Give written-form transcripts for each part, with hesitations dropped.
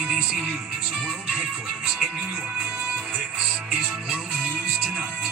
ABC News World Headquarters in New York, this is World News Tonight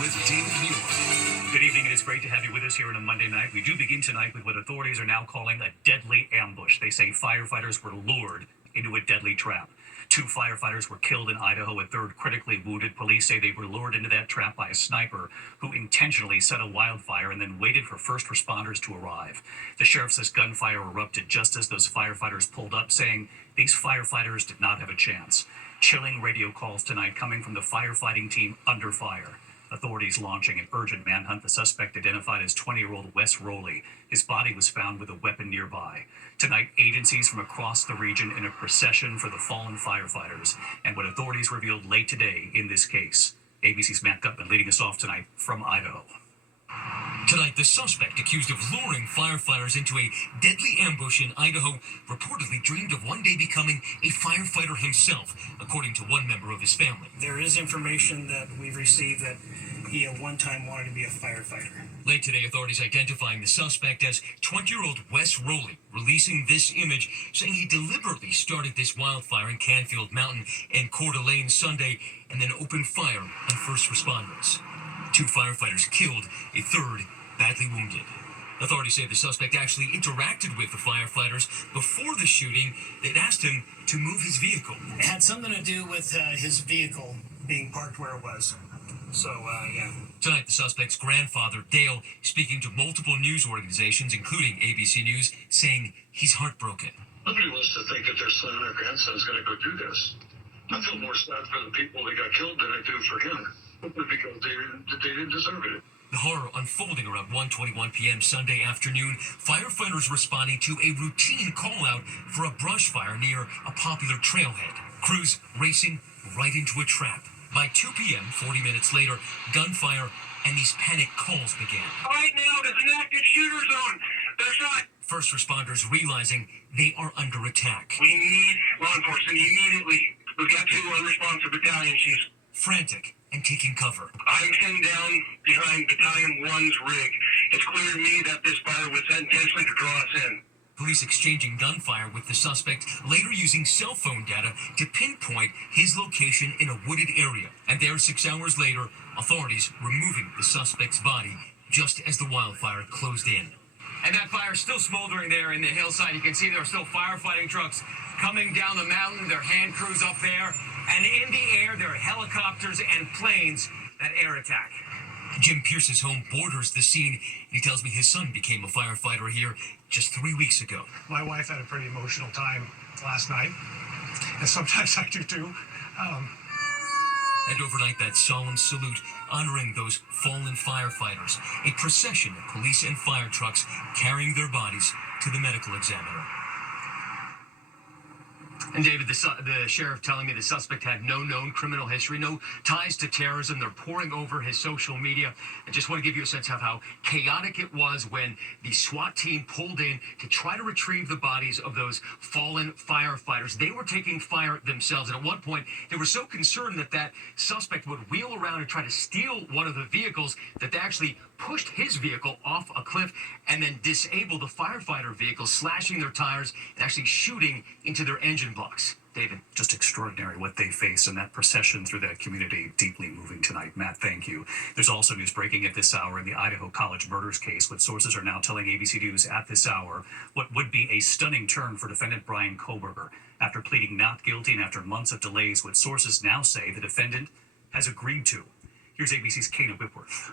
with David Muir. Good evening. It is great to have you with us here on a Monday night. We do begin tonight with what authorities are now calling a deadly ambush. They say firefighters were lured into a deadly trap. 2 firefighters were killed in Idaho, a third critically wounded. Police say they were lured into that trap by a sniper who intentionally set a wildfire and then waited for first responders to arrive. The sheriff says gunfire erupted just as those firefighters pulled up, saying these firefighters did not have a chance. Chilling radio calls tonight coming from the firefighting team under fire. Authorities launching an urgent manhunt. The suspect identified as 20-year-old Wes Rowley. His body was found with a weapon nearby. Tonight, agencies from across the region in a procession for the fallen firefighters and what authorities revealed late today in this case. ABC's Matt Gutman leading us off tonight from Idaho. Tonight, the suspect accused of luring firefighters into a deadly ambush in Idaho reportedly dreamed of one day becoming a firefighter himself, according to one member of his family. There is information that we've received that he at one time wanted to be a firefighter. Late today, authorities identifying the suspect as 20-year-old Wes Rowley, releasing this image saying he deliberately started this wildfire in Canfield Mountain and Coeur d'Alene Sunday and then opened fire on first responders. 2 firefighters killed, a third badly wounded. Authorities say the suspect actually interacted with the firefighters before the shooting. They'd asked him to move his vehicle. It had something to do with his vehicle being parked where it was. So, yeah. Tonight, the suspect's grandfather, Dale, speaking to multiple news organizations, including ABC News, saying he's heartbroken. Nobody wants to think that their son or grandson's going to go do this. I feel more sad for the people that got killed than I do for him, because they didn't deserve it. The horror unfolding around 1:21 p.m. Sunday afternoon, firefighters responding to a routine call-out for a brush fire near a popular trailhead. Crews racing right into a trap. By 2 p.m., 40 minutes later, gunfire and these panic calls began. Right now, there's an active shooter zone. They're shot. First responders realizing they are under attack. We need law enforcement immediately. We've got 2 unresponsive battalion chiefs. Frantic and taking cover. I'm pinned down behind Battalion 1's rig. It's clear to me that this fire was set intentionally to draw us in. Police exchanging gunfire with the suspect, later using cell phone data to pinpoint his location in a wooded area. And there, 6 hours later, authorities removing the suspect's body just as the wildfire closed in. And that fire is still smoldering there in the hillside. You can see there are still firefighting trucks coming down the mountain. There are hand crews up there. And in the air, there are helicopters and planes that air attack. Jim Pierce's home borders the scene. He tells me his son became a firefighter here just 3 weeks ago. My wife had a pretty emotional time last night, and sometimes I do too. And overnight, that solemn salute honoring those fallen firefighters. A procession of police and fire trucks carrying their bodies to the medical examiner. And David, the sheriff telling me the suspect had no known criminal history, no ties to terrorism. They're pouring over his social media. I just want to give you a sense of how chaotic it was when the SWAT team pulled in to try to retrieve the bodies of those fallen firefighters. They were taking fire themselves. And at one point, they were so concerned that that suspect would wheel around and try to steal one of the vehicles that they actually pushed his vehicle off a cliff and then disabled the firefighter vehicle, slashing their tires and actually shooting into their engine blocks. David. Just extraordinary what they face, and that procession through that community deeply moving tonight. Matt, thank you. There's also news breaking at this hour in the Idaho College murders case. What sources are now telling ABC News at this hour, what would be a stunning turn for defendant Bryan Kohberger. After pleading not guilty and after months of delays, what sources now say the defendant has agreed to. Here's ABC's Kana Whitworth.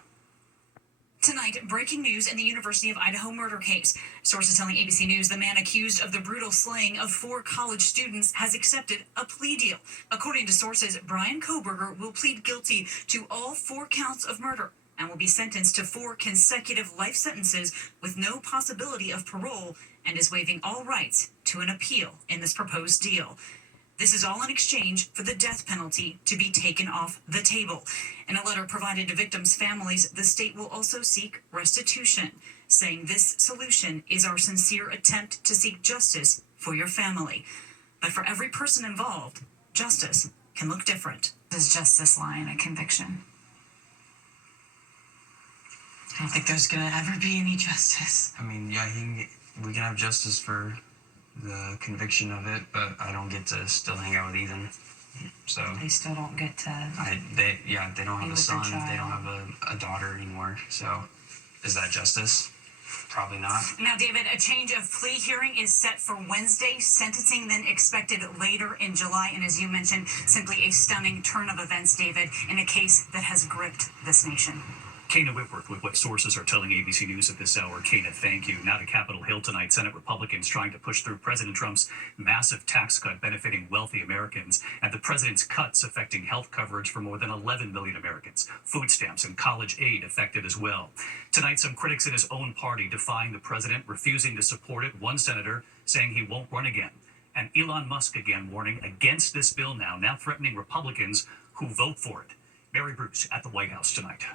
Tonight, breaking news in the University of Idaho murder case. Sources telling ABC News the man accused of the brutal slaying of 4 college students has accepted a plea deal. According to sources, Bryan Kohberger will plead guilty to all 4 counts of murder and will be sentenced to 4 consecutive life sentences with no possibility of parole, and is waiving all rights to an appeal in this proposed deal. This is all in exchange for the death penalty to be taken off the table. In a letter provided to victims' families, the state will also seek restitution, saying this solution is our sincere attempt to seek justice for your family. But for every person involved, justice can look different. Does justice lie in a conviction? I don't think there's going to ever be any justice. I mean, yeah, we can have justice for the conviction of it, but I don't get to still hang out with Ethan. So They still don't get to. they don't have a with son. their child. They don't have a daughter anymore. So is that justice? Probably not. Now, David, a change of plea hearing is set for Wednesday, sentencing then expected later in July. And as you mentioned, simply a stunning turn of events, David, in a case that has gripped this nation. Kana Whitworth with what sources are telling ABC News at this hour. Kana, thank you. Now to Capitol Hill tonight. Senate Republicans trying to push through President Trump's massive tax cut benefiting wealthy Americans and the president's cuts affecting health coverage for more than 11 million Americans. Food stamps and college aid affected as well. Tonight, some critics in his own party defying the president, refusing to support it. One senator saying he won't run again. And Elon Musk again warning against this bill now threatening Republicans who vote for it. Mary Bruce at the White House tonight.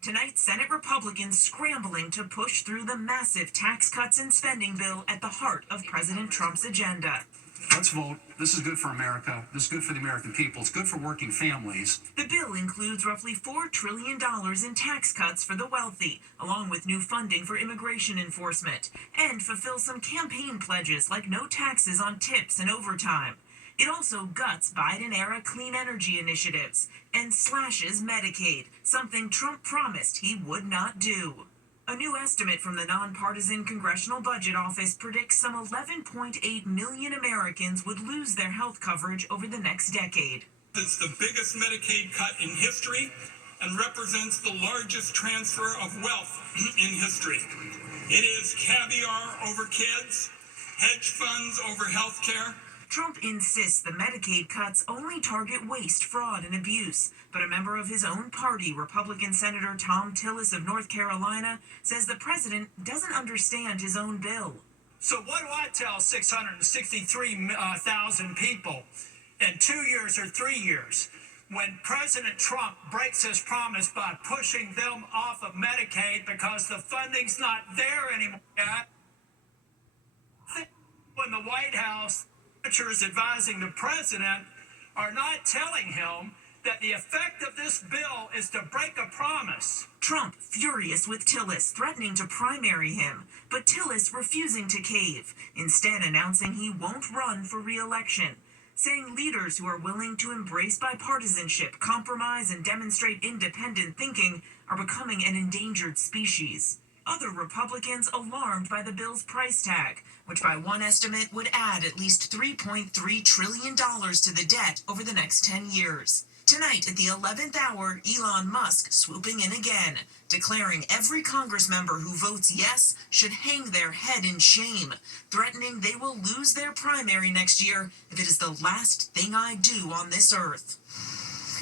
Tonight, Senate Republicans scrambling to push through the massive tax cuts and spending bill at the heart of President Trump's agenda. Let's vote. This is good for America. This is good for the American people. It's good for working families. The bill includes roughly $4 trillion in tax cuts for the wealthy, along with new funding for immigration enforcement, and fulfill some campaign pledges like no taxes on tips and overtime. It also guts Biden-era clean energy initiatives and slashes Medicaid, something Trump promised he would not do. A new estimate from the nonpartisan Congressional Budget Office predicts some 11.8 million Americans would lose their health coverage over the next decade. It's the biggest Medicaid cut in history and represents the largest transfer of wealth in history. It is caviar over kids, hedge funds over health care. Trump insists the Medicaid cuts only target waste, fraud, and abuse. But a member of his own party, Republican Senator Thom Tillis of North Carolina, says the president doesn't understand his own bill. So what do I tell 663,000 people in 2 years or 3 years when President Trump breaks his promise by pushing them off of Medicaid because the funding's not there anymore yet? When the White House senators advising the president are not telling him that the effect of this bill is to break a promise. Trump furious with Tillis, threatening to primary him, but Tillis refusing to cave, instead announcing he won't run for re-election, saying leaders who are willing to embrace bipartisanship, compromise, and demonstrate independent thinking are becoming an endangered species. Other Republicans alarmed by the bill's price tag, which by one estimate would add at least $3.3 trillion to the debt over the next 10 years. Tonight at the 11th hour, Elon Musk swooping in again, declaring every Congress member who votes yes should hang their head in shame, threatening they will lose their primary next year if it is the last thing I do on this earth.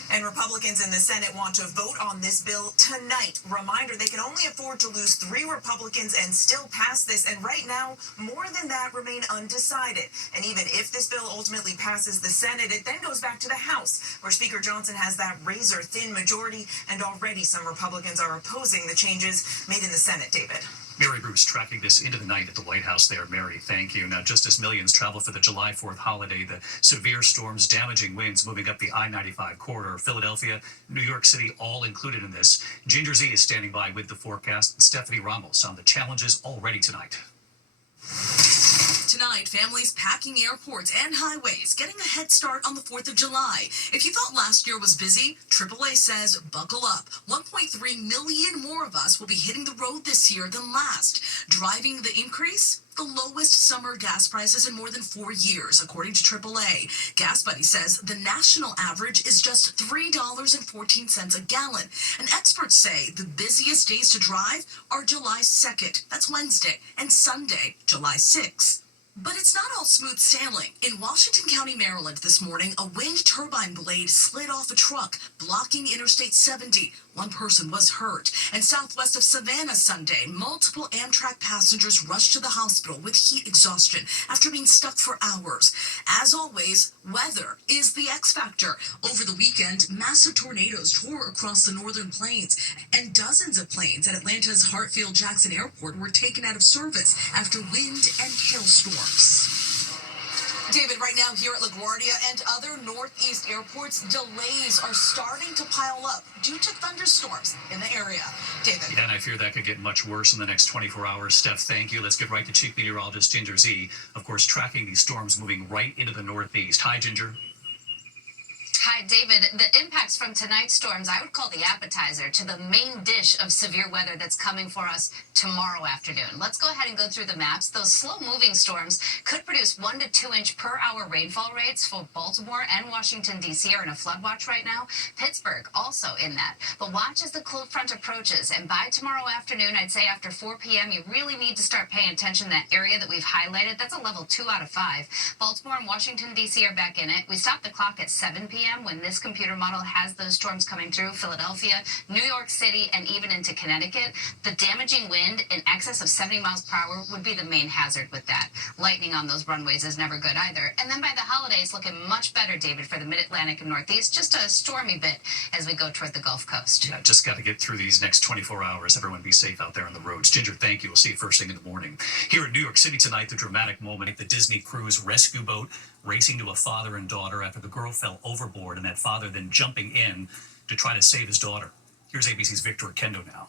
And Republicans in the Senate want to vote on this bill tonight. Reminder, they can only afford to lose 3 Republicans and still pass this. And right now, more than that remain undecided. And even if this bill ultimately passes the Senate, it then goes back to the House, where Speaker Johnson has that razor-thin majority. And already some Republicans are opposing the changes made in the Senate, David. Mary Bruce tracking this into the night at the White House there. Mary, thank you. Now, just as millions travel for the July 4th holiday, the severe storms, damaging winds moving up the I-95 corridor, Philadelphia, New York City, all included in this. Ginger Z is standing by with the forecast. And Stephanie Ramos on the challenges already tonight. Tonight, families packing airports and highways, getting a head start on the 4th of July. If you thought last year was busy, AAA says buckle up. 1.3 million more of us will be hitting the road this year than last. Driving the increase? The lowest summer gas prices in more than 4 years, according to AAA. Gas Buddy says the national average is just $3.14 a gallon. And experts say the busiest days to drive are July 2nd, that's Wednesday, and Sunday, July 6th. But it's not all smooth sailing. In Washington County, Maryland this morning, a wind turbine blade slid off a truck, blocking Interstate 70. One person was hurt. And southwest of Savannah Sunday, multiple Amtrak passengers rushed to the hospital with heat exhaustion after being stuck for hours. As always, weather is the X factor. Over the weekend, massive tornadoes tore across the northern plains, and dozens of planes at Atlanta's Hartsfield-Jackson Airport were taken out of service after wind and hailstorms. David, right now here at LaGuardia and other Northeast airports, delays are starting to pile up due to thunderstorms in the area. David. Yeah, and I fear that could get much worse in the next 24 hours. Steph, thank you. Let's get right to Chief Meteorologist Ginger Z. Of course, tracking these storms moving right into the Northeast. Hi, Ginger. Hi, David. The impacts from tonight's storms, I would call the appetizer to the main dish of severe weather that's coming for us tomorrow afternoon. Let's go ahead and go through the maps. Those slow-moving storms could produce 1 to 2 inch per hour rainfall rates for Baltimore and Washington, D.C. are in a flood watch right now. Pittsburgh also in that. But watch as the cold front approaches. And by tomorrow afternoon, I'd say after 4 p.m., you really need to start paying attention to that area that we've highlighted. That's a level 2 out of 5. Baltimore and Washington, D.C. are back in it. We stopped the clock at 7 p.m. when this computer model has those storms coming through Philadelphia, New York City, and even into Connecticut. The damaging wind in excess of 70 miles per hour would be the main hazard with that. Lightning on those runways is never good either. And then by the holidays, looking much better, David, for the Mid-Atlantic and Northeast. Just a stormy bit as we go toward the Gulf Coast. Yeah, just got to get through these next 24 hours. Everyone be safe out there on the roads. Ginger, thank you. We'll see you first thing in the morning. Here in New York City tonight, the dramatic moment, the Disney cruise rescue boat racing to a father and daughter after the girl fell overboard and that father then jumping in to try to save his daughter. Here's ABC's Victor Kendo now.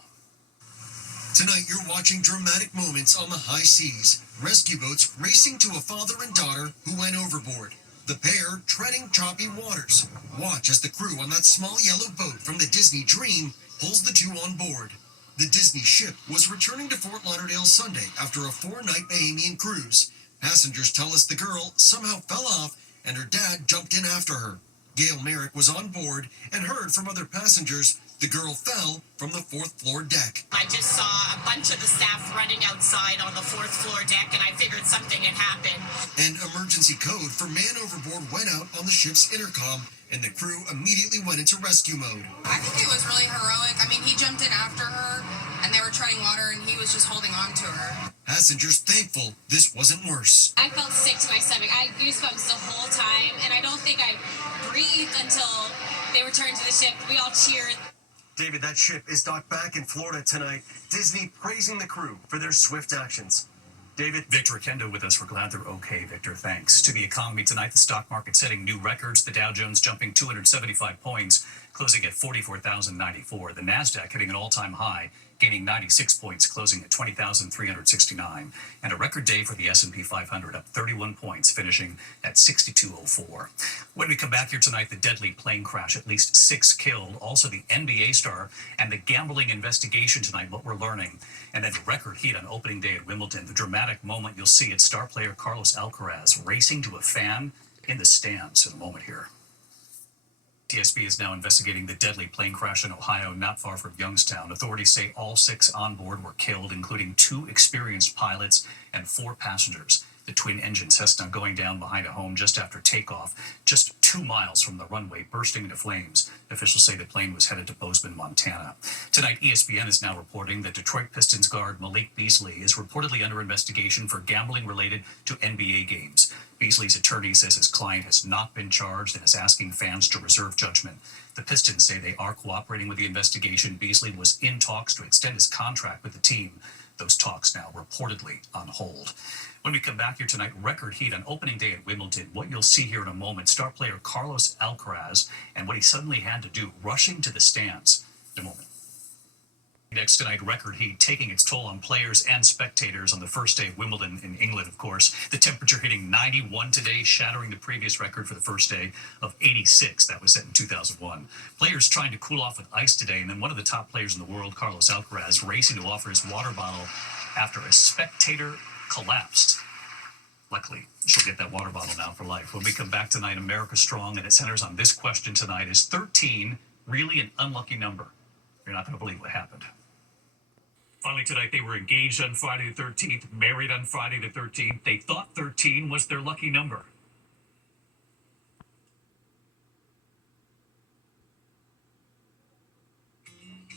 Tonight you're watching dramatic moments on the high seas. Rescue boats racing to a father and daughter who went overboard. The pair treading choppy waters. Watch as the crew on that small yellow boat from the Disney Dream pulls the two on board. The Disney ship was returning to Fort Lauderdale Sunday after a 4-night Bahamian cruise. Passengers tell us the girl somehow fell off and her dad jumped in after her. Gail Merrick was on board and heard from other passengers the girl fell from the 4th floor deck. I just saw a bunch of the staff running outside on the 4th floor deck and I figured something had happened. An emergency code for man overboard went out on the ship's intercom and the crew immediately went into rescue mode. I think it was really heroic. I mean, he jumped in after her and they were treading water and he was just holding on to her. Passengers thankful this wasn't worse. I felt sick to my stomach. I had goosebumps the whole time, and I don't think I breathed until they returned to the ship. We all cheered. David, that ship is docked back in Florida tonight. Disney praising the crew for their swift actions. David. Victor Kendo with us. We're glad they're okay, Victor. Thanks. To the economy tonight, the stock market setting new records. The Dow Jones jumping 275 points, closing at 44,094. The NASDAQ hitting an all-time high, gaining 96 points, closing at 20,369. And a record day for the S&P 500, up 31 points, finishing at 6204. When we come back here tonight, the deadly plane crash, at least 6 killed. Also the NBA star and the gambling investigation tonight, what we're learning. And then the record heat on opening day at Wimbledon. The dramatic moment you'll see at star player Carlos Alcaraz racing to a fan in the stands in a moment here. TSB is now investigating the deadly plane crash in Ohio, not far from Youngstown. Authorities say all 6 on board were killed, including 2 experienced pilots and 4 passengers. The twin-engine Cessna going down behind a home just after takeoff, just 2 miles from the runway, bursting into flames. Officials say the plane was headed to Bozeman, Montana. Tonight, ESPN is now reporting that Detroit Pistons guard Malik Beasley is reportedly under investigation for gambling related to NBA games. Beasley's attorney says his client has not been charged and is asking fans to reserve judgment. The Pistons say they are cooperating with the investigation. Beasley was in talks to extend his contract with the team. Those talks now reportedly on hold. When we come back here tonight, record heat on opening day at Wimbledon. What you'll see here in a moment, star player Carlos Alcaraz and what he suddenly had to do, rushing to the stands in a moment. Next tonight, record heat taking its toll on players and spectators on the first day of Wimbledon in England, of course. The temperature hitting 91 today, shattering the previous record for the first day of 86 that was set in 2001. Players trying to cool off with ice today, and then one of the top players in the world, Carlos Alcaraz, racing to offer his water bottle after a spectator collapsed. Luckily, she'll get that water bottle now for life. When we come back tonight, America Strong, and it centers on this question tonight: is 13 really an unlucky number? You're not going to believe what happened. Finally tonight, they were engaged on Friday the 13th, married on Friday the 13th. They thought 13 was their lucky number.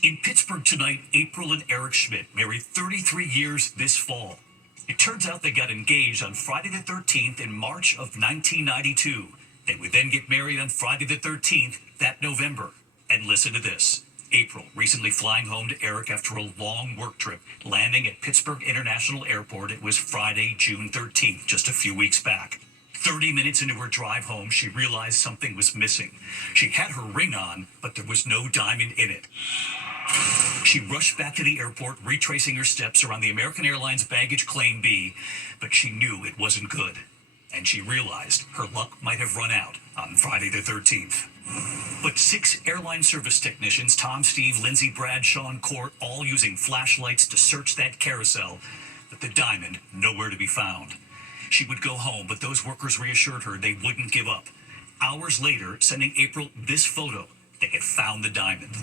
In Pittsburgh tonight, April and Eric Schmidt married 33 years this fall. It turns out they got engaged on Friday the 13th in March of 1992. They would then get married on Friday the 13th that November. And listen to this. April recently flying home to Eric after a long work trip, landing at Pittsburgh International Airport. It was Friday, June 13th, just a few weeks back. 30 minutes into her drive home, she realized something was missing. She had her ring on, but there was no diamond in it. She rushed back to the airport, retracing her steps around the American Airlines baggage claim B, but she knew it wasn't good. And she realized her luck might have run out on Friday the 13th. But 6 airline service technicians, Tom, Steve, Lindsay, Brad, Sean, Court, all using flashlights to search that carousel, but the diamond nowhere to be found. She would go home, but those workers reassured her they wouldn't give up. Hours later, sending April this photo, they had found the diamond.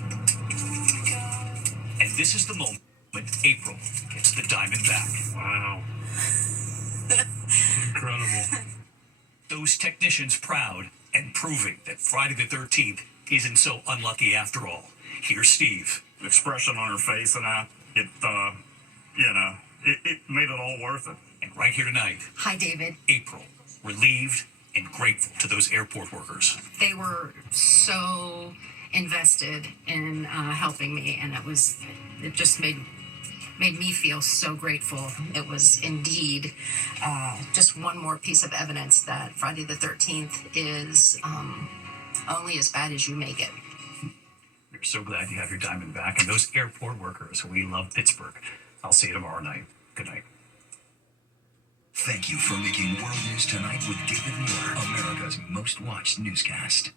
And this is the moment April gets the diamond back. Wow. Incredible. Those technicians proud and proving that Friday the 13th isn't so unlucky after all. Here's Steve. The expression on her face and that, it made it all worth it. And right here tonight, Hi, David. April, relieved and grateful to those airport workers. They were so invested in helping me, and it just made me feel so grateful. It was indeed just one more piece of evidence that Friday the 13th is only as bad as you make it. We're so glad you have your diamond back. And those airport workers, we love Pittsburgh. I'll see you tomorrow night. Good night. Thank you for making World News Tonight with David Muir, America's most watched newscast.